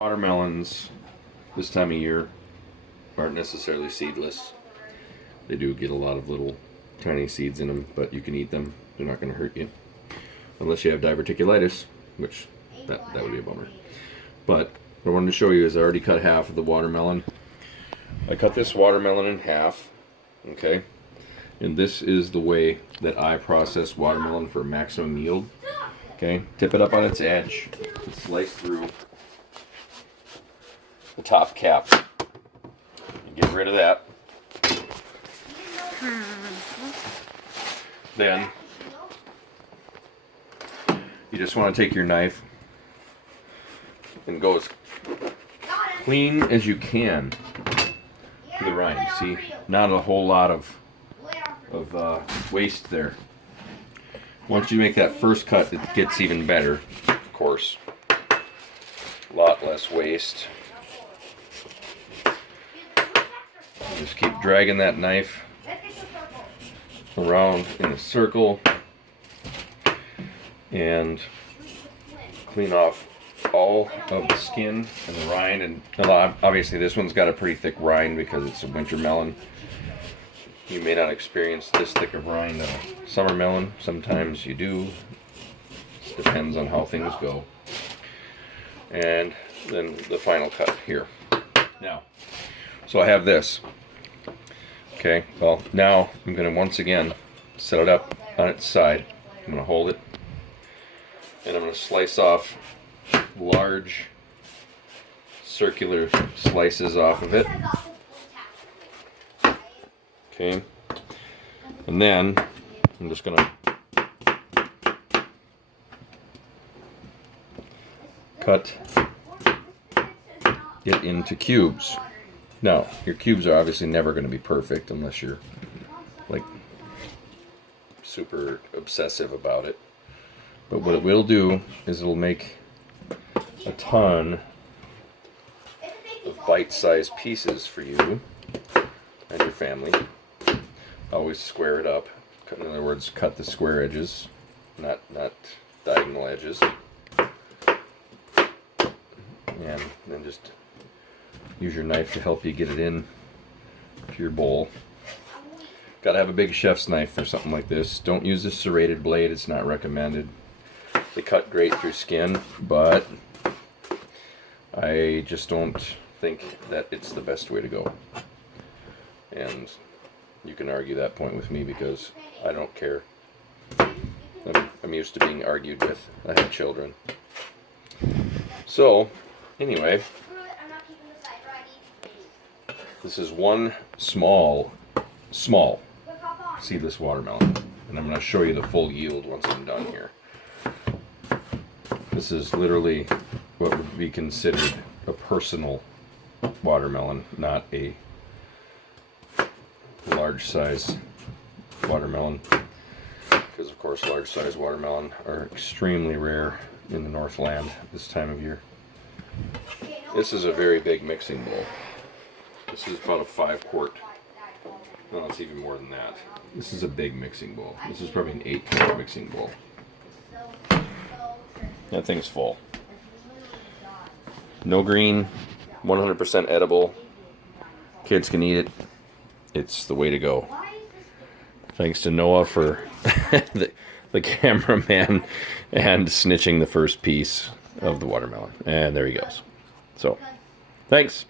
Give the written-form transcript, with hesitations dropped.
Watermelons this time of year aren't necessarily seedless. They do get a lot of little tiny seeds in them, but you can eat them. They're not going to hurt you. Unless you have diverticulitis, which that would be a bummer. But what I wanted to show you is I already cut half of the watermelon. I cut this watermelon in half, okay? And this is the way that I process watermelon for maximum yield. Okay, tip it up on its edge, slice through the top cap. And get rid of that. Then you just want to take your knife and go as clean as you can to the rind. See, not a whole lot of waste there. Once you make that first cut, it gets even better, of course. A lot less waste. Just keep dragging that knife around in a circle and clean off all of the skin and the rind. And obviously this one's got a pretty thick rind because it's a winter melon. You may not experience this thick of rind on a summer melon. Sometimes you do. It depends on how things go. And then the final cut here. Now, so I have this. Okay, well now I'm going to once again set it up on its side. I'm going to hold it and I'm going to slice off large circular slices off of it. Okay, and then I'm just going to cut it into cubes. Now, your cubes are obviously never going to be perfect unless you're like super obsessive about it. But what it will do is it'll make a ton of bite-sized pieces for you and your family. Always square it up. In other words, cut the square edges, not diagonal edges. And then just use your knife to help you get it in to your bowl. Gotta have a big chef's knife for something like this. Don't use a serrated blade, it's not recommended. They cut great through skin, but I just don't think that it's the best way to go. And you can argue that point with me because I don't care. I'm used to being argued with. I have children. So, anyway, this is one small seedless watermelon, and I'm going to show you the full yield once I'm done here. This is literally what would be considered a personal watermelon, not a large size watermelon, because of course large size watermelon are extremely rare in the Northland this time of year. This is a very big mixing bowl. This is about a 5-quart. No, it's even more than that. This is a big mixing bowl. This is probably an 8-quart mixing bowl. That thing's full. No green, 100% edible. Kids can eat it. It's the way to go. Thanks to Noah for the cameraman and snitching the first piece of the watermelon. And there he goes. So, thanks.